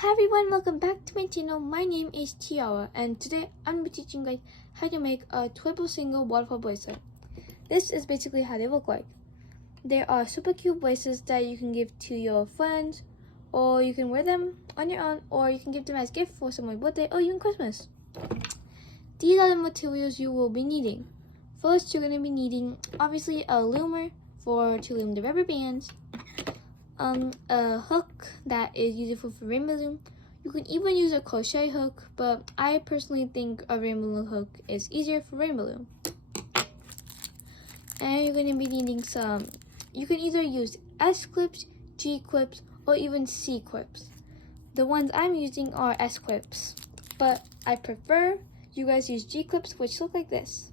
Hi everyone, welcome back to my channel. My name is Tiara and today I'm going to be teaching you guys how to make a triple single waterfall bracelet. This is basically how they look like. They are super cute bracelets that you can give to your friends, or you can wear them on your own, or you can give them as a gift for someone's birthday or even Christmas. These are the materials you will be needing. First, you're going to be needing obviously a loomer to loom the rubber bands, a hook that is useful for rainbow loom. You can even use a crochet hook, but I personally think a rainbow loom hook is easier for rainbow loom. And you're going to be needing you can either use S clips, G clips, or even C clips. The ones I'm using are S clips, but I prefer you guys use G clips, which look like this.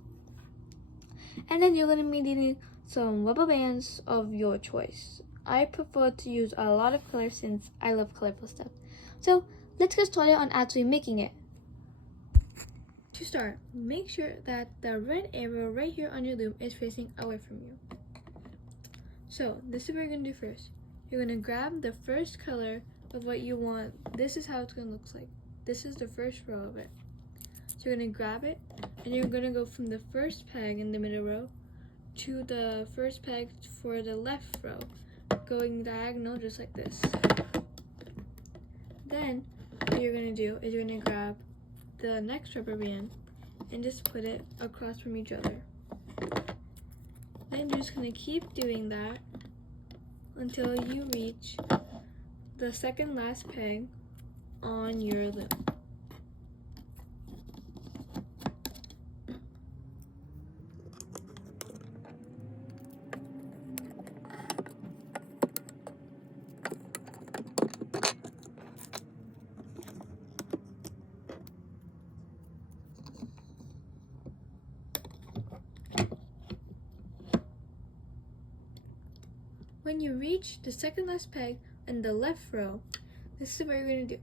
And then you're going to be needing some rubber bands of your choice. I prefer to use a lot of color since I love colorful stuff. So let's get started on actually making it. To start, make sure that the red arrow right here on your loom is facing away from you. So this is what you're going to do first. You're going to grab the first color of what you want. This is how it's going to look like. This is the first row of it. So you're going to grab it and you're going to go from the first peg in the middle row to the first peg for the left row, going diagonal just like this. Then what you're going to do is you're going to grab the next rubber band and just put it across from each other. Then you're just going to keep doing that until you reach the second last peg on your loom. When you reach the second last peg in the left row, this is what you're going to do.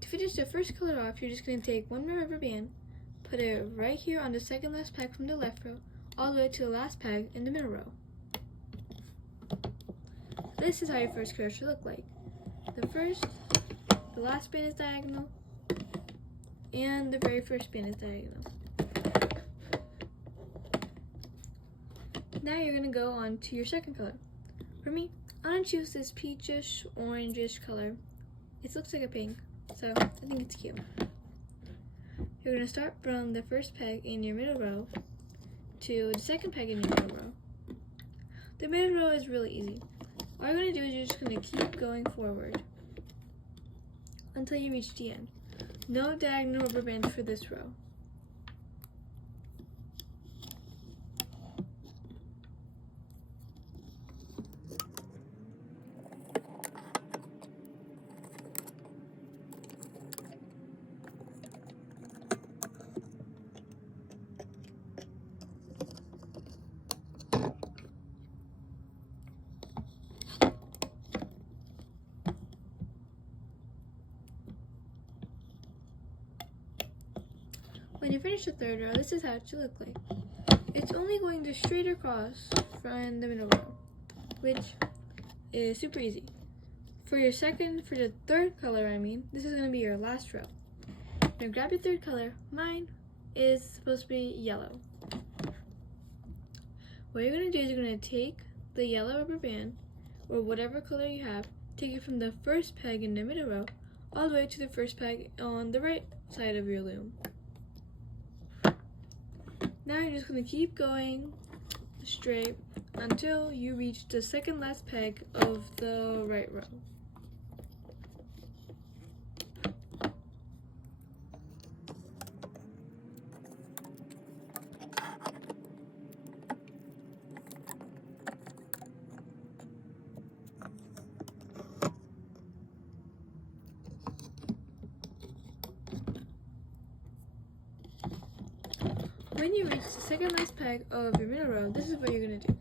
To finish the first color off, you're just going to take one more rubber band, put it right here on the second last peg from the left row, all the way to the last peg in the middle row. This is how your first color should look like. The last band is diagonal, and the very first band is diagonal. Now you're going to go on to your second color. For me, I'm going to choose this peachish, orangish color. It looks like a pink, so I think it's cute. You're going to start from the first peg in your middle row to the second peg in your middle row. The middle row is really easy. All you're going to do is you're just going to keep going forward until you reach the end. No diagonal rubber bands for this row. When you finish the third row, this is how it should look like. It's only going to straight across from the middle row, which is super easy. For the third color, this is going to be your last row. You're going to grab your third color. Mine is supposed to be yellow. What you're going to do is you're going to take the yellow rubber band, or whatever color you have, take it from the first peg in the middle row, all the way to the first peg on the right side of your loom. Now you're just going to keep going straight until you reach the second last peg of the right row. When you reach the second last peg of your middle row, this is what you're going to do.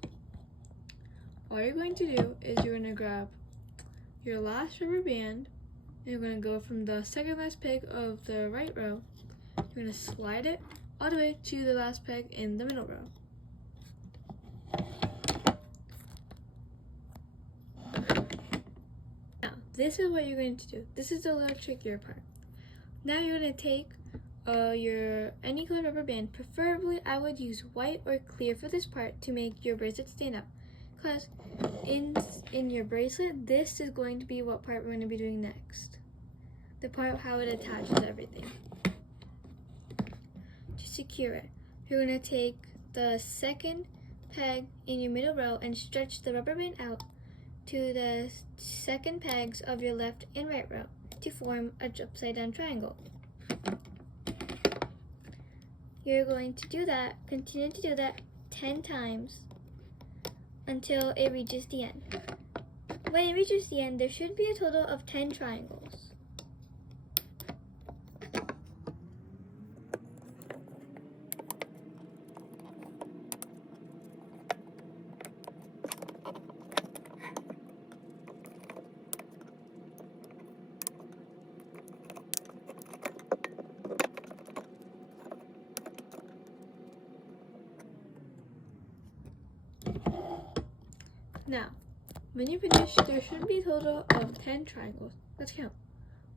All you're going to do is you're going to grab your last rubber band, and you're going to go from the second last peg of the right row, you're going to slide it all the way to the last peg in the middle row. Now, this is what you're going to do. This is the little trickier part. Now you're going to take your any color rubber band. Preferably, I would use white or clear for this part to make your bracelet stand up. Because in your bracelet, this is going to be what part we're going to be doing next. The part how it attaches everything. To secure it, you're going to take the second peg in your middle row and stretch the rubber band out to the second pegs of your left and right row to form an upside down triangle. You're going to do that, continue to do that 10 times until it reaches the end. When it reaches the end, there should be a total of 10 triangles. Now, when you finish, there should be a total of 10 triangles. Let's count.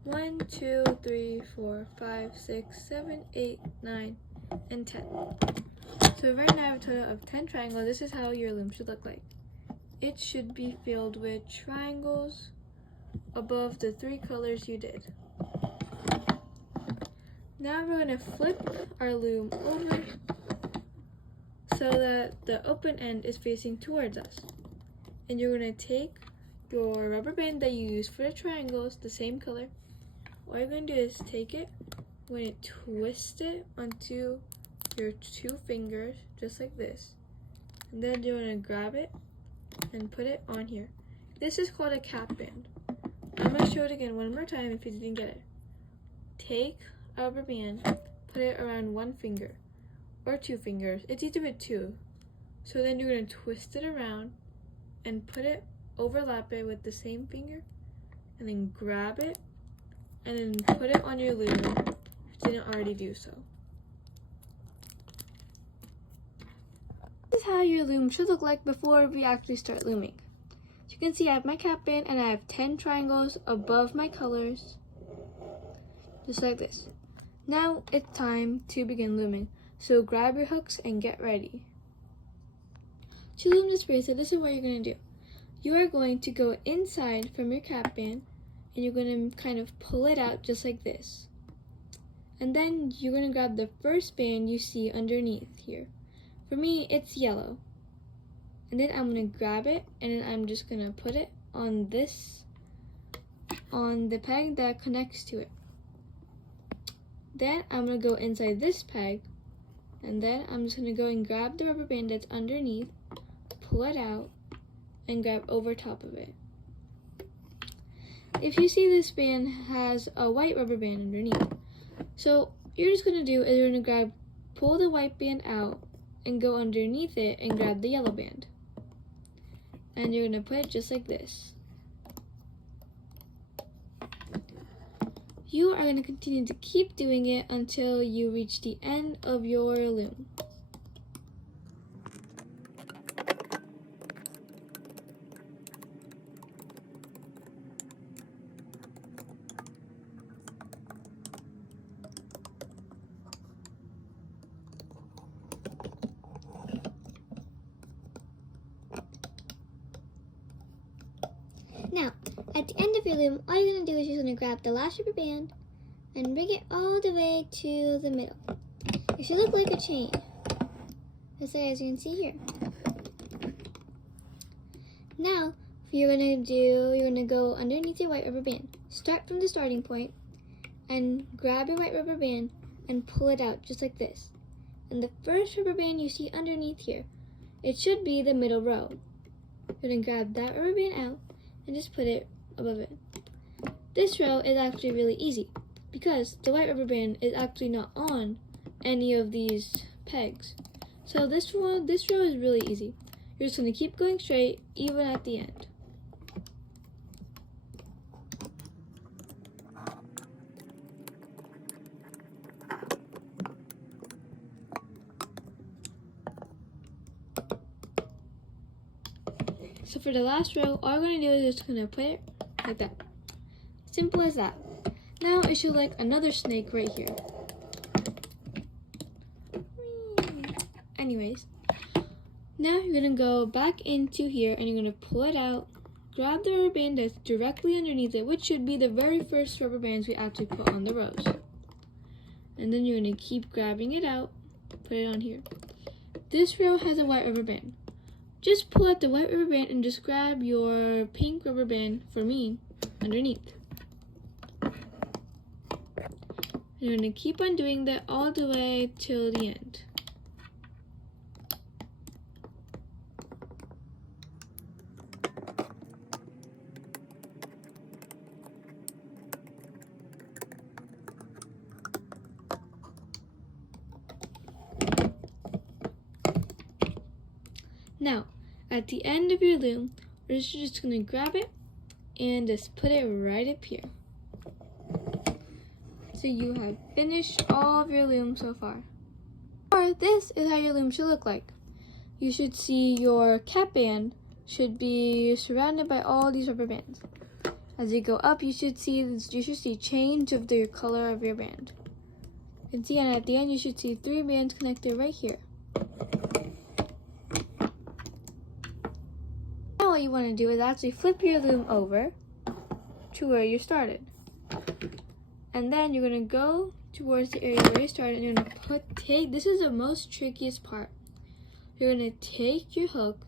1, 2, 3, 4, 5, 6, 7, 8, 9, and 10. So right now I have a total of 10 triangles. This is how your loom should look like. It should be filled with triangles above the 3 colors you did. Now we're going to flip our loom over so that the open end is facing towards us. And you're going to take your rubber band that you use for the triangles, the same color. All you're going to do is take it, we're going to twist it onto your 2 fingers, just like this. And then you're going to grab it and put it on here. This is called a cap band. I'm going to show it again one more time if you didn't get it. Take a rubber band, put it around 1 finger or 2 fingers. It's easier with 2. So then you're going to twist it around and put it, overlap it with the same finger, and then grab it, and then put it on your loom if you didn't already do so. This is how your loom should look like before we actually start looming. As you can see, I have my cap band and I have 10 triangles above my colors, just like this. Now it's time to begin looming, so grab your hooks and get ready. To loom this bracelet, this is what you're going to do. You are going to go inside from your cap band and you're going to kind of pull it out just like this. And then you're going to grab the first band you see underneath here. For me, it's yellow. And then I'm going to grab it and then I'm just going to put it on the peg that connects to it. Then I'm going to go inside this peg and then I'm just going to go and grab the rubber band that's underneath, pull it out, and grab over top of it. If you see this band has a white rubber band underneath, so you're just going to do is you're going to pull the white band out and go underneath it and grab the yellow band. And you're going to put it just like this. You are going to continue to keep doing it until you reach the end of your loom. Now, at the end of your loom, all you're going to do is you're going to grab the last rubber band and bring it all the way to the middle. It should look like a chain, just as you can see here. Now, what you're going to go underneath your white rubber band. Start from the starting point and grab your white rubber band and pull it out just like this. And the first rubber band you see underneath here, it should be the middle row. You're going to grab that rubber band out and just put it above it. This row is actually really easy because the white rubber band is actually not on any of these pegs. So this row is really easy. You're just going to keep going straight even at the end. So for the last row, all we're going to do is just going to put it like that. Simple as that. Now it should like another snake right here. Anyways, now you're gonna go back into here and you're gonna pull it out. Grab the rubber band that's directly underneath it, which should be the very first rubber bands we actually put on the rose. And then you're gonna keep grabbing it out, put it on here. This row has a white rubber band. Just pull out the white rubber band and just grab your pink rubber band, for me, underneath. You're gonna keep on doing that all the way till the end. Now, at the end of your loom, we're just going to grab it and just put it right up here. So you have finished all of your loom so far. Or this is how your loom should look like. You should see your cap band should be surrounded by all these rubber bands. As you go up, you should see change of the color of your band. And see, and at the end, you should see 3 bands connected right here. What you want to do is actually flip your loom over to where you started, and then you're going to go towards the area where you started and you're going to this is the most trickiest part. You're going to take your hook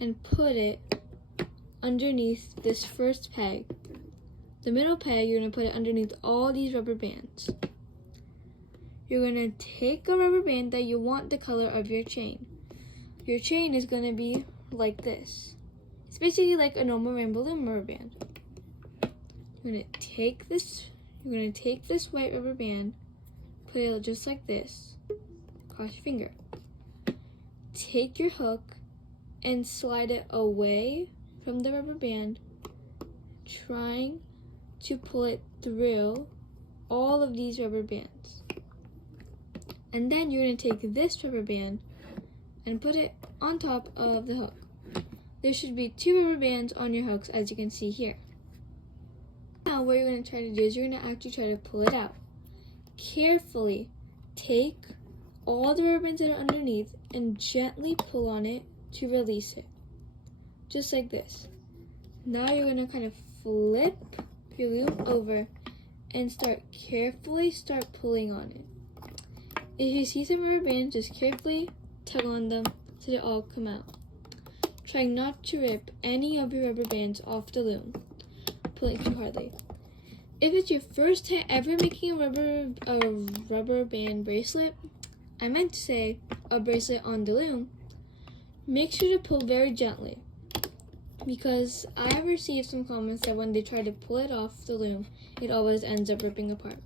and put it underneath this first peg. The middle peg, you're going to put it underneath all these rubber bands. You're going to take a rubber band that you want the color of your chain. Your chain is going to be like this. It's basically like a normal rainbow loom rubber band. You're gonna take this white rubber band, put it just like this, cross your finger. Take your hook and slide it away from the rubber band, trying to pull it through all of these rubber bands. And then you're gonna take this rubber band and put it on top of the hook. There should be 2 rubber bands on your hooks, as you can see here. Now what you're going to try to do is you're going to actually try to pull it out. Carefully take all the rubber bands that are underneath and gently pull on it to release it. Just like this. Now you're going to kind of flip your loom over and carefully start pulling on it. If you see some rubber bands, just carefully tug on them so they all come out. Try not to rip any of your rubber bands off the loom, pulling too hardly. If it's your first time ever making a rubber band bracelet, I meant to say a bracelet on the loom, make sure to pull very gently, because I have received some comments that when they try to pull it off the loom, it always ends up ripping apart.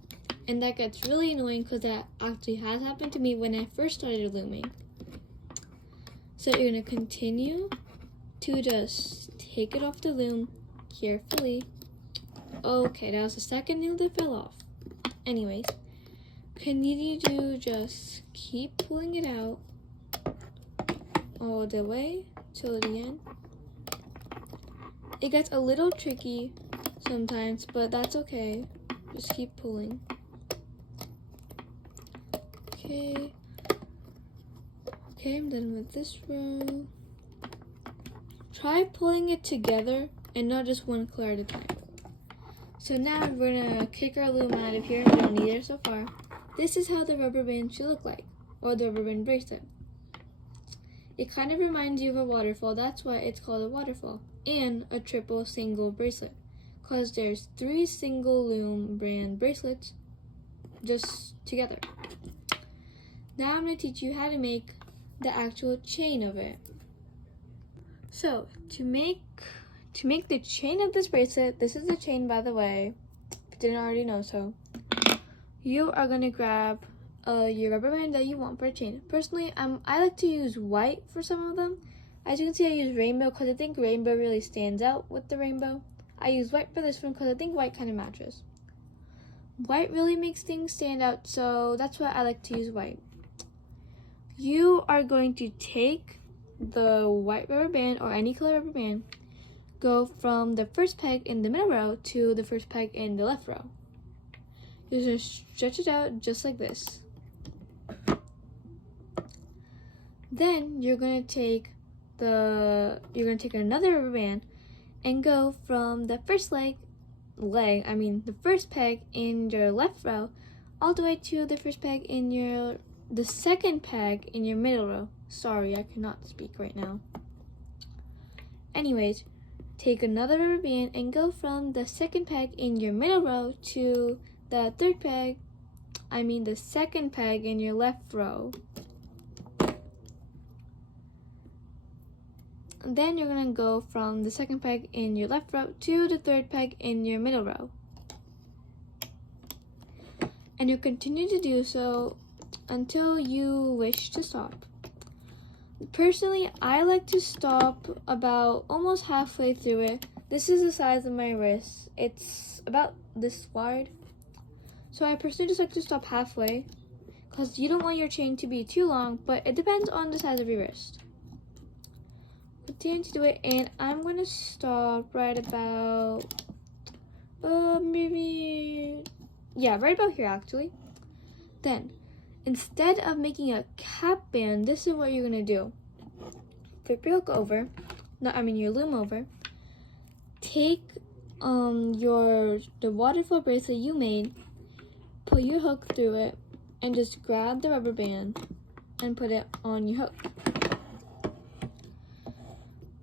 And that gets really annoying because that actually has happened to me when I first started looming. So you're going to continue to just take it off the loom carefully. Okay, that was the second nail that fell off. Anyways, continue to just keep pulling it out all the way till the end. It gets a little tricky sometimes, but that's okay. Just keep pulling. Okay, I'm done with this row. Try pulling it together and not just one color at a time. So now we're gonna kick our loom out of here. We don't need it so far. This is how the rubber band should look like, or the rubber band bracelet. It kind of reminds you of a waterfall. That's why it's called a waterfall, and a triple single bracelet, because there's 3 single loom brand bracelets just together. Now I'm going to teach you how to make the actual chain of it. So to make the chain of this bracelet, this is the chain, by the way, if you didn't already know so, you are going to grab your rubber band that you want for a chain. Personally, I like to use white for some of them. As you can see, I use rainbow because I think rainbow really stands out with the rainbow. I use white for this one because I think white kind of matches. White really makes things stand out, so that's why I like to use white. You are going to take the white rubber band or any color rubber band, go from the first peg in the middle row to the first peg in the left row. You're going to stretch it out just like this. Then you're going to take another rubber band and go from the first the first peg in your left row all the way to the first peg in the second peg in your middle row. Sorry, I cannot speak right now. Anyways, take another rubber band and go from the second peg in your middle row to the second peg in your left row. And then you're going to go from the second peg in your left row to the third peg in your middle row. And you continue to do so until you wish to stop. Personally, I like to stop about almost halfway through it. This is the size of my wrist. It's about this wide. So I personally just like to stop halfway because you don't want your chain to be too long, but it depends on the size of your wrist. Continue to do it, and I'm going to stop right about, right about here actually. Then, instead of making a cap band, this is what you're going to do. Flip your hook over, your loom over. Take the waterfall bracelet you made, put your hook through it, and just grab the rubber band and put it on your hook.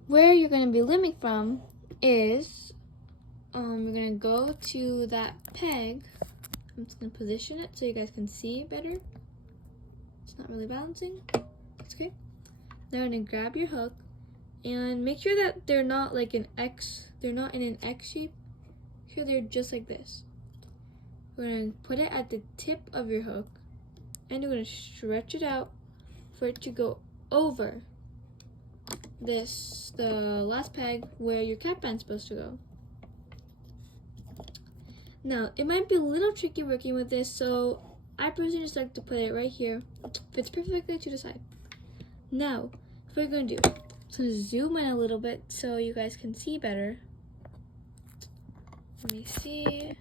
Where you're going to be looming from is, we're going to go to that peg. I'm just going to position it so you guys can see better. It's not really balancing. That's okay. Now you're going to grab your hook and make sure that they're not like an X. They're not in an X shape. Here they're just like this. We're going to put it at the tip of your hook, and you're going to stretch it out for it to go over the last peg where your cap band's supposed to go. Now, it might be a little tricky working with this, so I personally just like to put it right here. Fits perfectly to the side. Now, what we're going to do, I'm going to zoom in a little bit so you guys can see better. Let me see.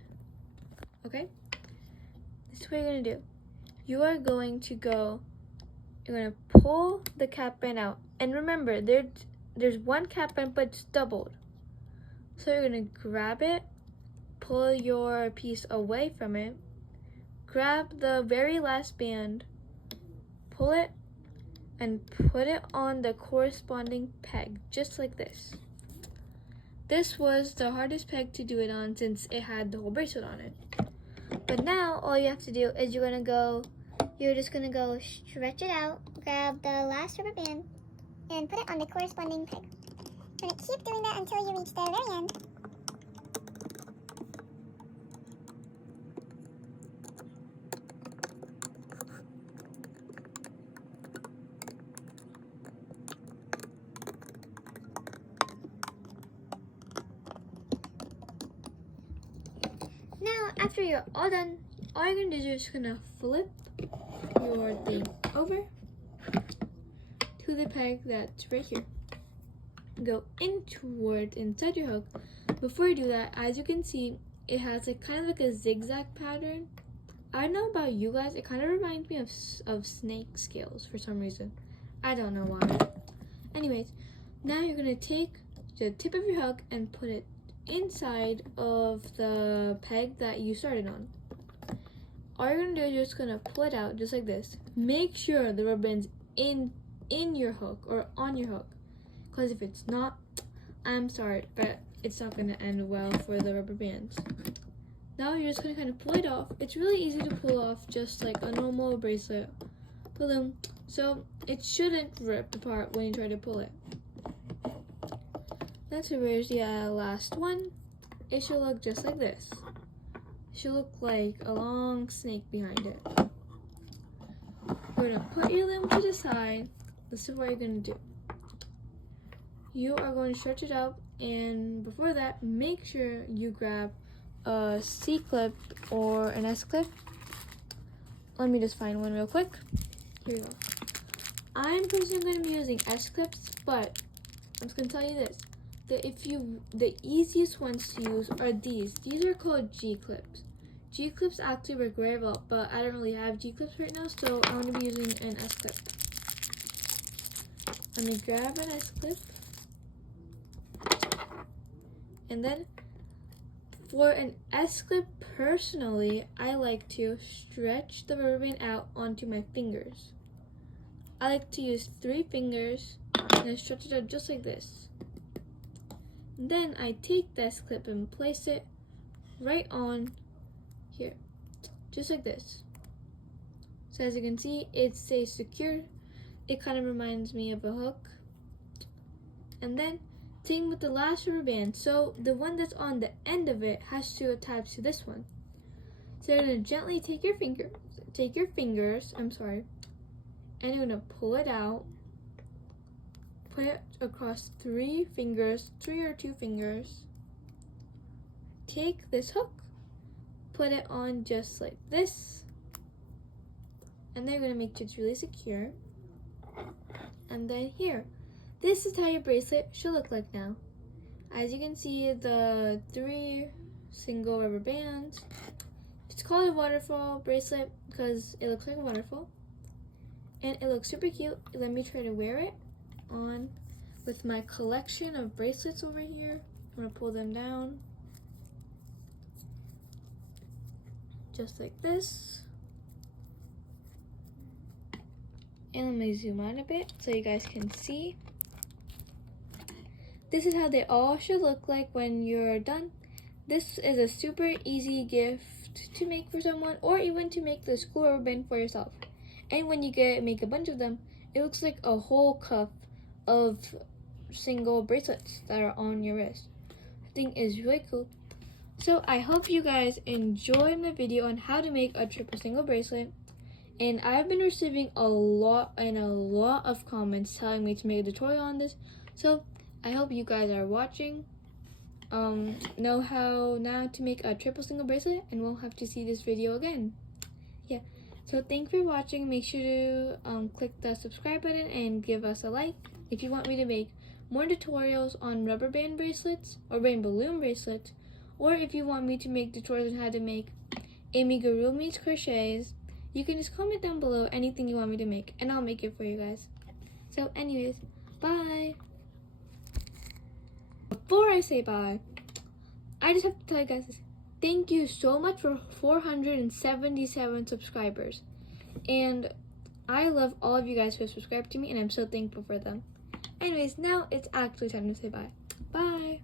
Okay. This is what you're going to do. You are going to you're going to pull the cap band out. And remember, there's one cap band, but it's doubled. So you're going to grab it, pull your piece away from it, grab the very last band, pull it, and put it on the corresponding peg, just like this. This was the hardest peg to do it on since it had the whole bracelet on it. But now, all you have to do is you're just going to go stretch it out, grab the last rubber band, and put it on the corresponding peg. You're going to keep doing that until you reach the very end. Now, after you're all done, all you're going to do is just going to flip your thing over to the peg that's right here. Go inside your hook. Before you do that, as you can see, it has kind of like a zigzag pattern. I don't know about you guys, it kind of reminds me of snake scales for some reason. I don't know why. Anyways, now you're going to take the tip of your hook and put it inside of the peg that you started on. All you're going to do is you're just going to pull it out just like this. Make sure the rubber band's in your hook or on your hook, because if it's not, I'm sorry, but it's not going to end well for the rubber bands. Now you're just going to kind of pull it off. It's really easy to pull off, just like a normal bracelet balloon, so it shouldn't rip apart when you try to pull it. That's where's the last one. It should look just like this. It should look like a long snake behind it. You're going to put your loom to the side. This is what you're going to do. You are going to stretch it out, and before that, make sure you grab a C-clip or an S-clip. Let me just find one real quick. Here you go. I'm personally going to be using S-clips, but I'm just going to tell you this. the easiest ones to use are these. These are called G-clips. G-clips actually work very well, but I don't really have G-clips right now, so I'm going to be using an S-clip. I'm going to grab an S-clip, and then for an S-clip, personally, I like to stretch the rubber band out onto my fingers. I like to use 3 fingers and I stretch it out just like this. Then I take the S-clip and place it right on here, just like this. So as you can see, it stays secure. It kind of reminds me of a hook. And then same with the last rubber band. So the one that's on the end of it has to attach to this one. So you're gonna gently take your fingers, and you're gonna pull it out, put it across 3 fingers, 3 or 2 fingers. Take this hook, put it on just like this, and then you're gonna make sure it's really secure. And then here, this is how your bracelet should look like now. As you can see, the 3 single rubber bands. It's called a waterfall bracelet because it looks like a waterfall. And it looks super cute. Let me try to wear it on with my collection of bracelets over here. I'm gonna pull them down. Just like this. And let me zoom out a bit so you guys can see. This is how they all should look like when you're done. This is a super easy gift to make for someone, or even to make the school rubber band for yourself. And when you make a bunch of them, it looks like a whole cuff of single bracelets that are on your wrist. I think is really cool. So I hope you guys enjoyed my video on how to make a triple single bracelet. And I've been receiving a lot of comments telling me to make a tutorial on this. So I hope you guys are watching, know how now to make a triple single bracelet, and won't have to see this video again. Yeah, so thanks for watching. Make sure to click the subscribe button and give us a like if you want me to make more tutorials on rubber band bracelets or rainbow loom bracelets, or if you want me to make tutorials on how to make amigurumi crochets. You can just comment down below anything you want me to make, and I'll make it for you guys. So anyways, bye! Before I say bye, I just have to tell you guys this. Thank you so much for 477 subscribers. And I love all of you guys who have subscribed to me, and I'm so thankful for them. Anyways, now it's actually time to say bye. Bye!